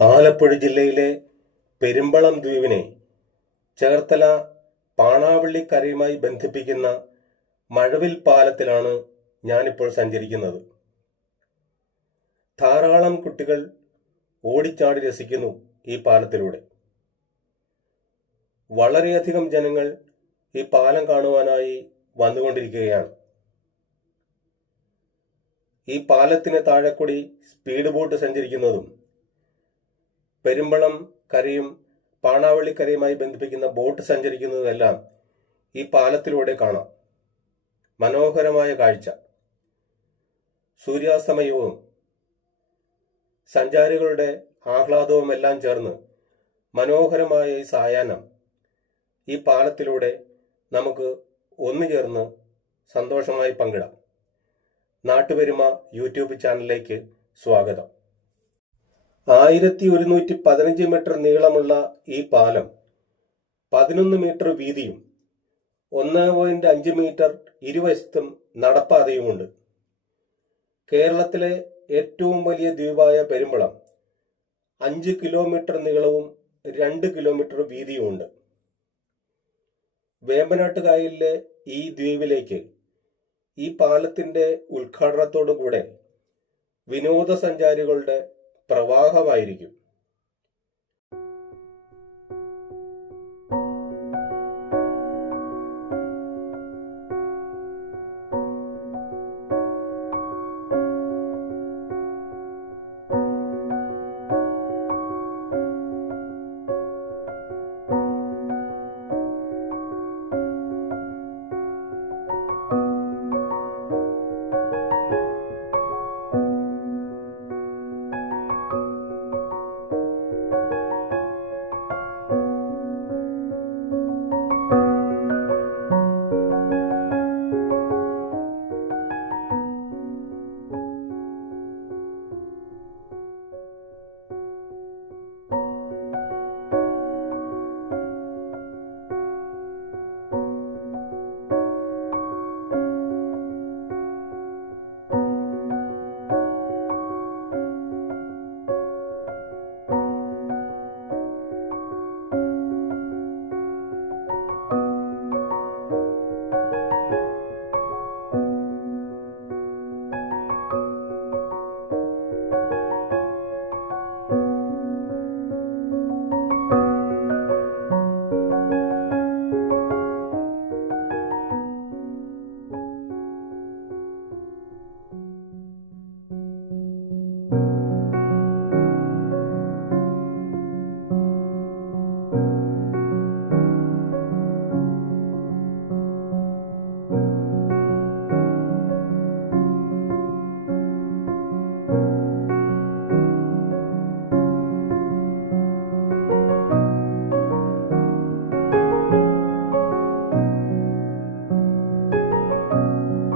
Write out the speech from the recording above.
ആലപ്പുഴ ജില്ലയിലെ പെരുമ്പളം ദ്വീപിനെ ചേർത്തല പാണാവള്ളി കരയുമായി ബന്ധിപ്പിക്കുന്ന മഴവിൽ പാലത്തിലാണ് ഞാനിപ്പോൾ സഞ്ചരിക്കുന്നത്. ധാരാളം കുട്ടികൾ ഓടിച്ചാടി രസിക്കുന്നു ഈ പാലത്തിലൂടെ. വളരെയധികം ജനങ്ങൾ ഈ പാലം കാണുവാനായി വന്നുകൊണ്ടിരിക്കുകയാണ്. ഈ പാലത്തിന് താഴെക്കൂടി സ്പീഡ് ബോട്ട് സഞ്ചരിക്കുന്നതും പെരുമ്പളം കരയും പാണാവള്ളി കരയുമായി ബന്ധിപ്പിക്കുന്ന ബോട്ട് സഞ്ചരിക്കുന്നതെല്ലാം ഈ പാലത്തിലൂടെ കാണാം. മനോഹരമായ കാഴ്ച. സൂര്യാസ്തമയവും സഞ്ചാരികളുടെ ആഹ്ലാദവും എല്ലാം ചേർന്ന് മനോഹരമായ ഈ സായാഹ്നം ഈ പാലത്തിലൂടെ നമുക്ക് ഒന്നുചേർന്ന് സന്തോഷമായി പങ്കിടാം. നാട്ടുപെരുമ യൂട്യൂബ് ചാനലിലേക്ക് സ്വാഗതം. 1115 മീറ്റർ നീളമുള്ള ഈ പാലം 11 മീറ്റർ വീതിയും 1.5 മീറ്റർ ഇരുവശത്തും നടപ്പാതയുമുണ്ട്. കേരളത്തിലെ ഏറ്റവും വലിയ ദ്വീപായ പെരുമ്പളം 5 കിലോമീറ്റർ നീളവും 2 കിലോമീറ്റർ വീതിയുമുണ്ട്. വേമ്പനാട്ടുകായലിലെ ഈ ദ്വീപിലേക്ക് ഈ പാലത്തിന്റെ ഉദ്ഘാടനത്തോടുകൂടെ വിനോദസഞ്ചാരികളുടെ പ്രവാഹമായിരിക്കും.